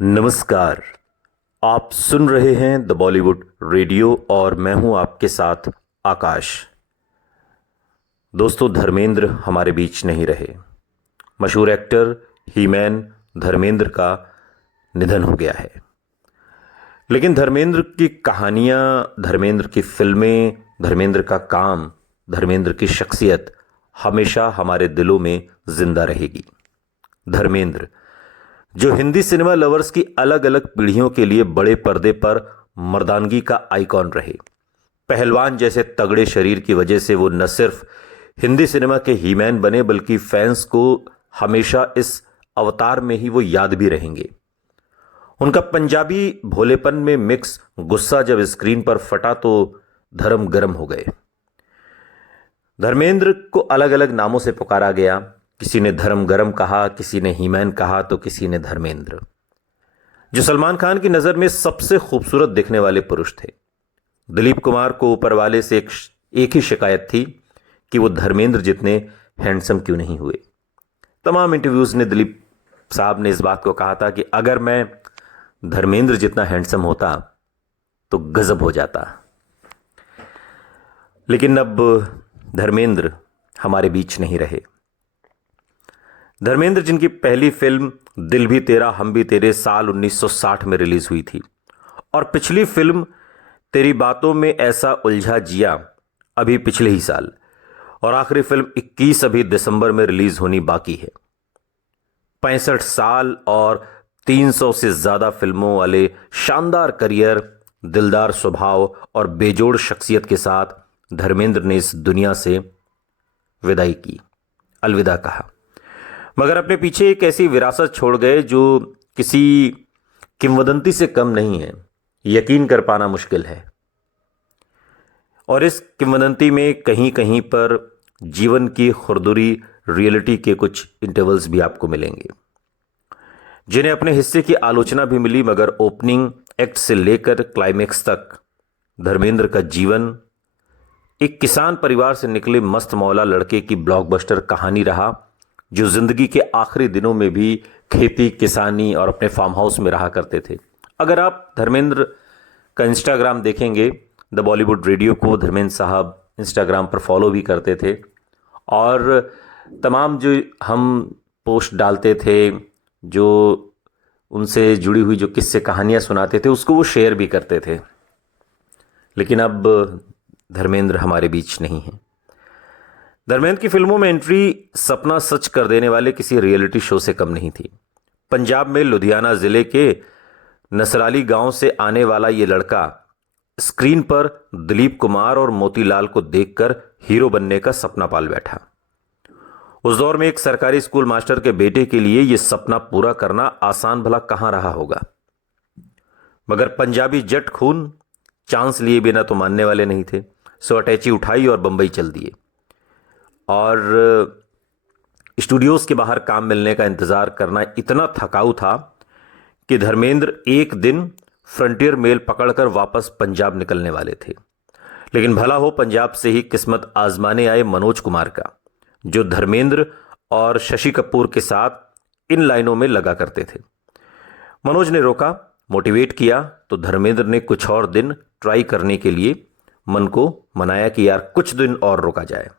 नमस्कार। आप सुन रहे हैं द बॉलीवुड रेडियो और मैं हूं आपके साथ आकाश। दोस्तों, धर्मेंद्र हमारे बीच नहीं रहे। मशहूर एक्टर हीमैन धर्मेंद्र का निधन हो गया है। लेकिन धर्मेंद्र की कहानियां, धर्मेंद्र की फिल्में, धर्मेंद्र का काम, धर्मेंद्र की शख्सियत हमेशा हमारे दिलों में जिंदा रहेगी। धर्मेंद्र जो हिंदी सिनेमा लवर्स की अलग अलग पीढ़ियों के लिए बड़े पर्दे पर मर्दानगी का आइकॉन रहे। पहलवान जैसे तगड़े शरीर की वजह से वो न सिर्फ हिंदी सिनेमा के हीमैन बने बल्कि फैंस को हमेशा इस अवतार में ही वो याद भी रहेंगे। उनका पंजाबी भोलेपन में मिक्स गुस्सा जब स्क्रीन पर फटा तो धर्म गर्म हो गए। धर्मेंद्र को अलग अलग नामों से पुकारा गया। किसी ने धर्म गरम कहा, किसी ने हीमैन कहा तो किसी ने धर्मेंद्र। जो सलमान खान की नजर में सबसे खूबसूरत दिखने वाले पुरुष थे। दिलीप कुमार को ऊपर वाले से एक ही शिकायत थी कि वो धर्मेंद्र जितने हैंडसम क्यों नहीं हुए। तमाम इंटरव्यूज ने दिलीप साहब ने इस बात को कहा था कि अगर मैं धर्मेंद्र जितना हैंडसम होता तो गजब हो जाता। लेकिन अब धर्मेंद्र हमारे बीच नहीं रहे। धर्मेंद्र जिनकी पहली फिल्म दिल भी तेरा हम भी तेरे साल 1960 में रिलीज हुई थी और पिछली फिल्म तेरी बातों में ऐसा उलझा जिया अभी पिछले ही साल, और आखिरी फिल्म 21 अभी दिसंबर में रिलीज होनी बाकी है। 65 साल और 300 से ज्यादा फिल्मों वाले शानदार करियर, दिलदार स्वभाव और बेजोड़ शख्सियत के साथ धर्मेंद्र ने इस दुनिया से विदाई की, अलविदा कहा। मगर अपने पीछे एक ऐसी विरासत छोड़ गए जो किसी किंवदंती से कम नहीं है। यकीन कर पाना मुश्किल है। और इस किंवदंती में कहीं कहीं पर जीवन की खुरदुरी, रियलिटी के कुछ इंटरवल्स भी आपको मिलेंगे, जिन्हें अपने हिस्से की आलोचना भी मिली। मगर ओपनिंग एक्ट से लेकर क्लाइमेक्स तक धर्मेंद्र का जीवन एक किसान परिवार से निकले मस्त मौला लड़के की ब्लॉकबस्टर कहानी रहा, जो जिंदगी के आखिरी दिनों में भी खेती, किसानी और अपने फार्म हाउस में रहा करते थे। अगर आप धर्मेंद्र का इंस्टाग्राम देखेंगे, द बॉलीवुड रेडियो को धर्मेंद्र साहब इंस्टाग्राम पर फॉलो भी करते थे और तमाम जो हम पोस्ट डालते थे, जो उनसे जुड़ी हुई जो किस्से कहानियां सुनाते थे, उसको वो शेयर भी करते थे। लेकिन अब धर्मेंद्र हमारे बीच नहीं है। धर्मेंद्र की फिल्मों में एंट्री सपना सच कर देने वाले किसी रियलिटी शो से कम नहीं थी। पंजाब में लुधियाना जिले के नसराली गांव से आने वाला ये लड़का स्क्रीन पर दिलीप कुमार और मोतीलाल को देखकर हीरो बनने का सपना पाल बैठा। उस दौर में एक सरकारी स्कूल मास्टर के बेटे के लिए यह सपना पूरा करना आसान भला कहां रहा होगा। मगर पंजाबी जट खून चांस लिए बिना तो मानने वाले नहीं थे। सो अटैची उठाई और बंबई चल दिए और स्टूडियोज के बाहर काम मिलने का इंतजार करना इतना थकाऊ था कि धर्मेंद्र एक दिन फ्रंटियर मेल पकड़कर वापस पंजाब निकलने वाले थे। लेकिन भला हो पंजाब से ही किस्मत आजमाने आए मनोज कुमार का, जो धर्मेंद्र और शशि कपूर के साथ इन लाइनों में लगा करते थे। मनोज ने रोका, मोटिवेट किया तो धर्मेंद्र ने कुछ और दिन ट्राई करने के लिए मन को मनाया कि यार कुछ दिन और रोका जाए।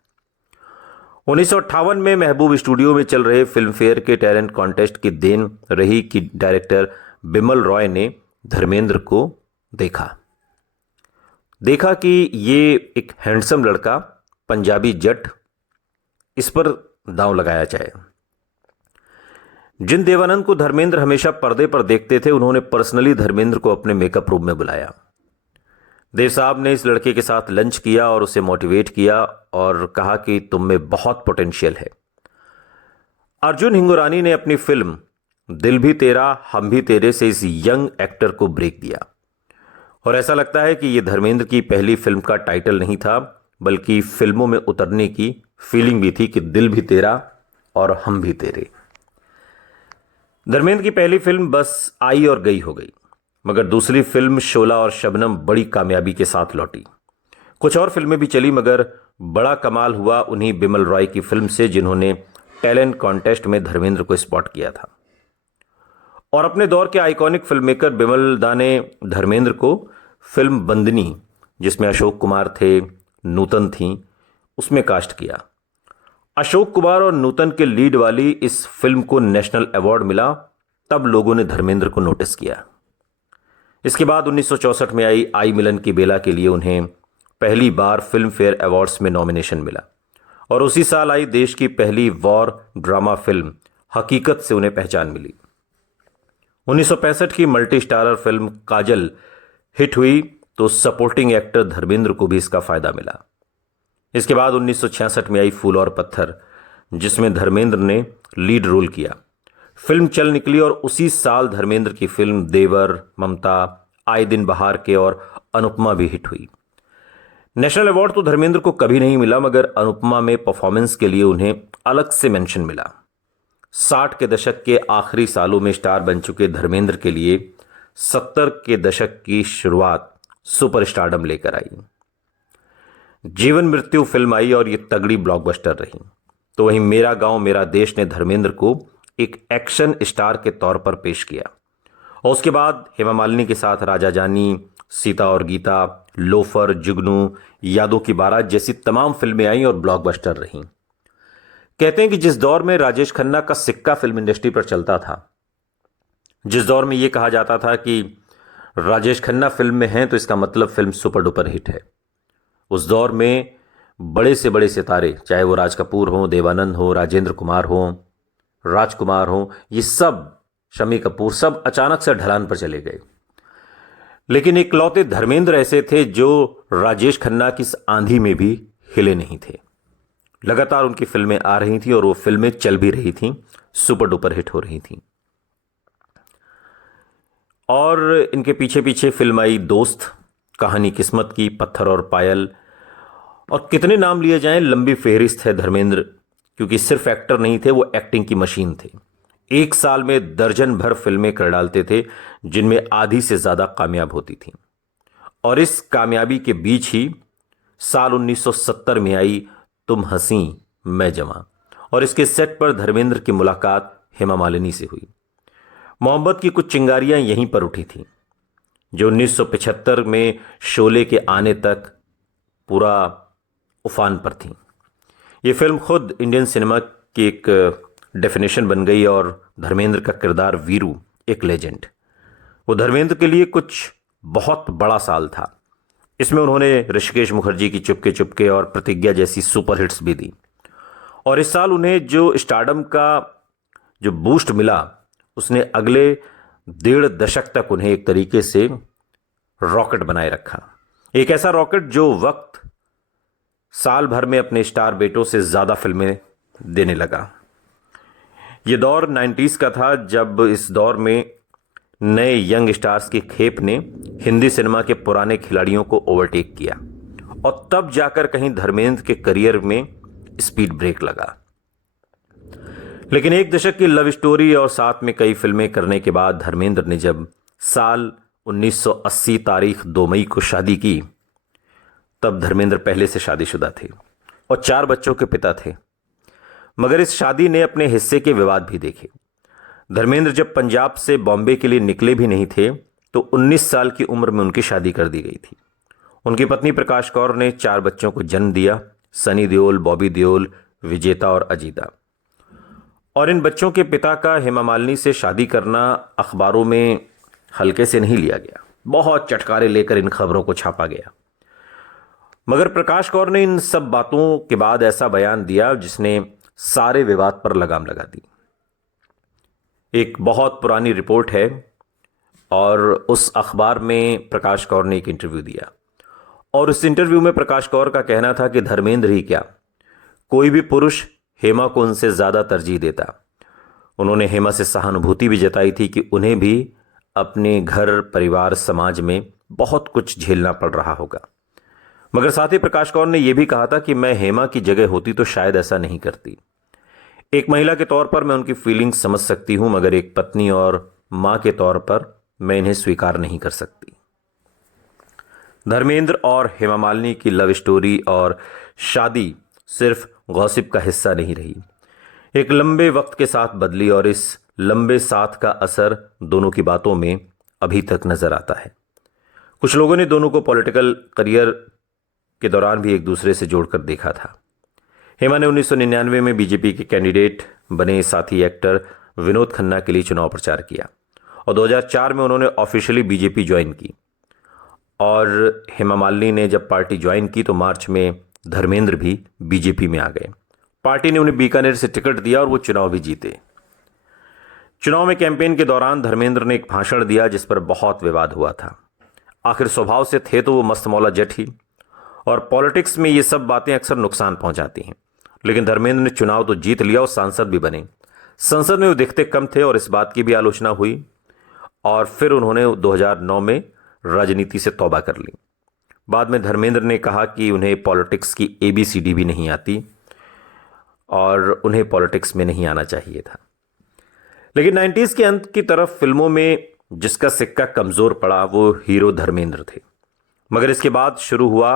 1958 में महबूब स्टूडियो में चल रहे फिल्म फेयर के टैलेंट कॉन्टेस्ट की देन रही कि डायरेक्टर बिमल रॉय ने धर्मेंद्र को देखा कि ये एक हैंडसम लड़का, पंजाबी जट, इस पर दांव लगाया जाए। जिन देवानंद को धर्मेंद्र हमेशा पर्दे पर देखते थे, उन्होंने पर्सनली धर्मेंद्र को अपने मेकअप रूम में बुलाया। देव साहब ने इस लड़के के साथ लंच किया और उसे मोटिवेट किया और कहा कि तुम में बहुत पोटेंशियल है। अर्जुन हिंगुरानी ने अपनी फिल्म दिल भी तेरा हम भी तेरे से इस यंग एक्टर को ब्रेक दिया और ऐसा लगता है कि यह धर्मेंद्र की पहली फिल्म का टाइटल नहीं था, बल्कि फिल्मों में उतरने की फीलिंग भी थी कि दिल भी तेरा और हम भी तेरे। धर्मेंद्र की पहली फिल्म बस आई और गई हो गई, मगर दूसरी फिल्म शोला और शबनम बड़ी कामयाबी के साथ लौटी। कुछ और फिल्में भी चली, मगर बड़ा कमाल हुआ उन्हीं बिमल रॉय की फिल्म से, जिन्होंने टैलेंट कॉन्टेस्ट में धर्मेंद्र को स्पॉट किया था। और अपने दौर के आइकॉनिक फिल्ममेकर बिमल दा ने धर्मेंद्र को फिल्म बंदनी, जिसमें अशोक कुमार थे, नूतन थी, उसमें कास्ट किया। अशोक कुमार और नूतन के लीड वाली इस फिल्म को नेशनल अवार्ड मिला, तब लोगों ने धर्मेंद्र को नोटिस किया। इसके बाद 1964 में आई मिलन की बेला के लिए उन्हें पहली बार फिल्म फेयर अवार्ड्स में नॉमिनेशन मिला और उसी साल आई देश की पहली वॉर ड्रामा फिल्म हकीकत से उन्हें पहचान मिली। 1965 की मल्टी स्टारर फिल्म काजल हिट हुई तो सपोर्टिंग एक्टर धर्मेंद्र को भी इसका फायदा मिला। इसके बाद 1966 में आई फूल और पत्थर, जिसमें धर्मेंद्र ने लीड रोल किया। फिल्म चल निकली और उसी साल धर्मेंद्र की फिल्म देवर, ममता, आए दिन बहार के और अनुपमा भी हिट हुई। नेशनल अवार्ड तो धर्मेंद्र को कभी नहीं मिला, मगर अनुपमा में परफॉर्मेंस के लिए उन्हें अलग से मेंशन मिला। 60 के दशक के आखिरी सालों में स्टार बन चुके धर्मेंद्र के लिए 70 के दशक की शुरुआत सुपर स्टारडम लेकर आई। जीवन मृत्यु फिल्म आई और ये तगड़ी ब्लॉकबस्टर रही। तो वहीं मेरा गांव मेरा देश ने धर्मेंद्र को एक एक्शन स्टार के तौर पर पेश किया और उसके बाद हेमा मालिनी के साथ राजा जानी, सीता और गीता, लोफर, जुगनू, यादों की बारात जैसी तमाम फिल्में आई और ब्लॉकबस्टर रहीं। कहते हैं कि जिस दौर में राजेश खन्ना का सिक्का फिल्म इंडस्ट्री पर चलता था, जिस दौर में यह कहा जाता था कि राजेश खन्ना फिल्म में हैं तो इसका मतलब फिल्म सुपर डुपर हिट है, उस दौर में बड़े से बड़े सितारे, चाहे वो राज कपूर हो, देवानंद हो, राजेंद्र कुमार हो, राजकुमार हो, ये सब, शम्मी कपूर, सब अचानक से ढलान पर चले गए। लेकिन इकलौते धर्मेंद्र ऐसे थे जो राजेश खन्ना की इस आंधी में भी हिले नहीं थे। लगातार उनकी फिल्में आ रही थी और वो फिल्में चल भी रही थीं, सुपर डुपर हिट हो रही थीं। और इनके पीछे पीछे फिल्म आई दोस्त, कहानी किस्मत की, पत्थर और पायल, और कितने नाम लिए जाएं, लंबी फेहरिस्त है धर्मेंद्र, क्योंकि सिर्फ एक्टर नहीं थे, वो एक्टिंग की मशीन थे। एक साल में दर्जन भर फिल्में कर डालते थे, जिनमें आधी से ज्यादा कामयाब होती थीं। और इस कामयाबी के बीच ही साल 1970 में आई तुम हंसी मैं जवां, और इसके सेट पर धर्मेंद्र की मुलाकात हेमा मालिनी से हुई। मोहब्बत की कुछ चिंगारियां यहीं पर उठी थीं, जो 1975 में शोले के आने तक पूरा उफान पर थी। ये फिल्म खुद इंडियन सिनेमा की एक डेफिनेशन बन गई और धर्मेंद्र का किरदार वीरू एक लेजेंड। वो धर्मेंद्र के लिए कुछ बहुत बड़ा साल था। इसमें उन्होंने ऋषिकेश मुखर्जी की चुपके चुपके और प्रतिज्ञा जैसी सुपर हिट्स भी दी। और इस साल उन्हें जो स्टारडम का जो बूस्ट मिला, उसने अगले 1.5 दशक तक उन्हें एक तरीके से रॉकेट बनाए रखा। एक ऐसा रॉकेट जो वक्त साल भर में अपने स्टार बेटों से ज्यादा फिल्में देने लगा। यह दौर 90s का था, जब इस दौर में नए यंग स्टार्स की खेप ने हिंदी सिनेमा के पुराने खिलाड़ियों को ओवरटेक किया और तब जाकर कहीं धर्मेंद्र के करियर में स्पीड ब्रेक लगा। लेकिन एक दशक की लव स्टोरी और साथ में कई फिल्में करने के बाद धर्मेंद्र ने जब साल 1980 तारीख 2 मई को शादी की, तब धर्मेंद्र पहले से शादीशुदा थे और 4 बच्चों के पिता थे। मगर इस शादी ने अपने हिस्से के विवाद भी देखे। धर्मेंद्र जब पंजाब से बॉम्बे के लिए निकले भी नहीं थे तो 19 साल की उम्र में उनकी शादी कर दी गई थी। उनकी पत्नी प्रकाश कौर ने 4 बच्चों को जन्म दिया, सनी देओल, बॉबी देओल, विजेता और अजीता। और इन बच्चों के पिता का हेमा मालिनी से शादी करना अखबारों में हल्के से नहीं लिया गया, बहुत चटकारे लेकर इन खबरों को छापा गया। मगर प्रकाश कौर ने इन सब बातों के बाद ऐसा बयान दिया जिसने सारे विवाद पर लगाम लगा दी। एक बहुत पुरानी रिपोर्ट है और उस अखबार में प्रकाश कौर ने एक इंटरव्यू दिया और उस इंटरव्यू में प्रकाश कौर का कहना था कि धर्मेंद्र ही क्या, कोई भी पुरुष हेमा को उनसे ज्यादा तरजीह देता। उन्होंने हेमा से सहानुभूति भी जताई थी कि उन्हें भी अपने घर, परिवार, समाज में बहुत कुछ झेलना पड़ रहा होगा। मगर साथ ही प्रकाश कौर ने यह भी कहा था कि मैं हेमा की जगह होती तो शायद ऐसा नहीं करती। एक महिला के तौर पर मैं उनकी फीलिंग्स समझ सकती हूं, मगर एक पत्नी और मां के तौर पर मैं इन्हें स्वीकार नहीं कर सकती। धर्मेंद्र और हेमा मालिनी की लव स्टोरी और शादी सिर्फ गॉसिप का हिस्सा नहीं रही, एक लंबे वक्त के साथ बदली और इस लंबे साथ का असर दोनों की बातों में अभी तक नजर आता है। कुछ लोगों ने दोनों को पॉलिटिकल करियर के दौरान भी एक दूसरे से जोड़कर देखा था। हेमा ने 1999 में बीजेपी के कैंडिडेट बने, साथी एक्टर विनोद खन्ना के लिए चुनाव प्रचार किया और 2004 में उन्होंने ऑफिशियली बीजेपी ज्वाइन की। और हेमा मालिनी ने जब पार्टी ज्वाइन की तो मार्च में धर्मेंद्र भी बीजेपी में आ गए। पार्टी ने उन्हें बीकानेर से टिकट दिया और वो चुनाव भी जीते। चुनाव में कैंपेन के दौरान धर्मेंद्र ने एक भाषण दिया जिस पर बहुत विवाद हुआ था। आखिर स्वभाव से थे तो वो मस्त मौला जट ही, और पॉलिटिक्स में ये सब बातें अक्सर नुकसान पहुंचाती हैं। लेकिन धर्मेंद्र ने चुनाव तो जीत लिया और सांसद भी बने। संसद में वो दिखते कम थे और इस बात की भी आलोचना हुई, और फिर उन्होंने 2009 में राजनीति से तौबा कर ली। बाद में धर्मेंद्र ने कहा कि उन्हें पॉलिटिक्स की ABCD भी नहीं आती और उन्हें पॉलिटिक्स में नहीं आना चाहिए था। लेकिन 90s के अंत की तरफ फिल्मों में जिसका सिक्का कमजोर पड़ा वो हीरो धर्मेंद्र थे। मगर इसके बाद शुरू हुआ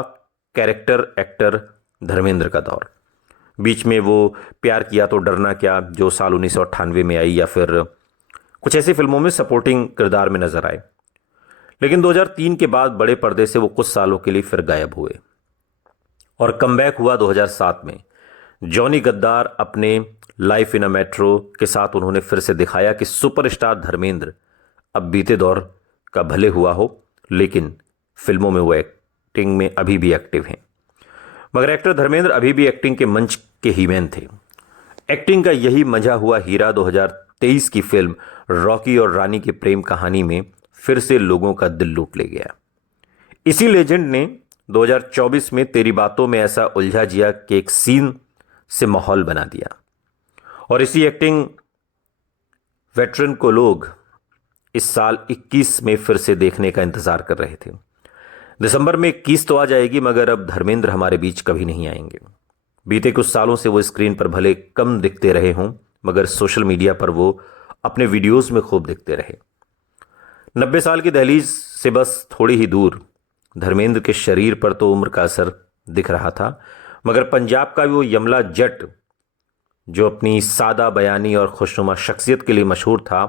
कैरेक्टर एक्टर धर्मेंद्र का दौर। बीच में वो प्यार किया तो डरना क्या, जो साल 1998 में आई, या फिर कुछ ऐसी फिल्मों में सपोर्टिंग किरदार में नजर आए। लेकिन 2003 के बाद बड़े पर्दे से वो कुछ सालों के लिए फिर गायब हुए और कमबैक हुआ 2007 में। जॉनी गद्दार अपने लाइफ इन अ मेट्रो के साथ उन्होंने फिर से दिखाया कि सुपरस्टार धर्मेंद्र अब बीते दौर का भले हुआ हो, लेकिन फिल्मों में वो एक्टिंग में अभी भी एक्टिव हैं। मगर एक्टर धर्मेंद्र अभी भी एक्टिंग के मंच के हीमैन थे। एक्टिंग का यही मजा हुआ हीरा 2023 की फिल्म रॉकी और रानी की प्रेम कहानी में फिर से लोगों का दिल लूट ले गया। इसी लेजेंड ने 2024 में तेरी बातों में ऐसा उलझा जिया के एक सीन से माहौल बना दिया, और इसी एक्टिंग वेटरन को लोग इस साल 21 में फिर से देखने का इंतजार कर रहे थे। दिसंबर में 21 तो आ जाएगी, मगर अब धर्मेंद्र हमारे बीच कभी नहीं आएंगे। बीते कुछ सालों से वो स्क्रीन पर भले कम दिखते रहे हों, मगर सोशल मीडिया पर वो अपने वीडियोस में खूब दिखते रहे। 90 साल की दहलीज से बस थोड़ी ही दूर धर्मेंद्र के शरीर पर तो उम्र का असर दिख रहा था, मगर पंजाब का वो यमला जट जो अपनी सादा बयानी और खुशनुमा शख्सियत के लिए मशहूर था,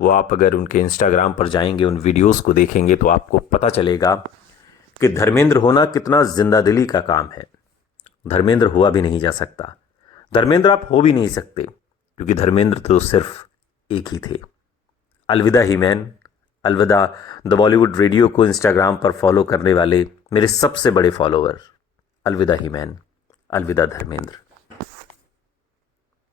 वो आप अगर उनके इंस्टाग्राम पर जाएंगे, उन वीडियोस को देखेंगे तो आपको पता चलेगा कि धर्मेंद्र होना कितना जिंदादिली का काम है। धर्मेंद्र हुआ भी नहीं जा सकता, धर्मेंद्र आप हो भी नहीं सकते, क्योंकि धर्मेंद्र तो सिर्फ एक ही थे। अलविदा ही मैन, अलविदा द बॉलीवुड रेडियो को इंस्टाग्राम पर फॉलो करने वाले मेरे सबसे बड़े फॉलोअर। अलविदा ही मैन, अलविदा धर्मेंद्र।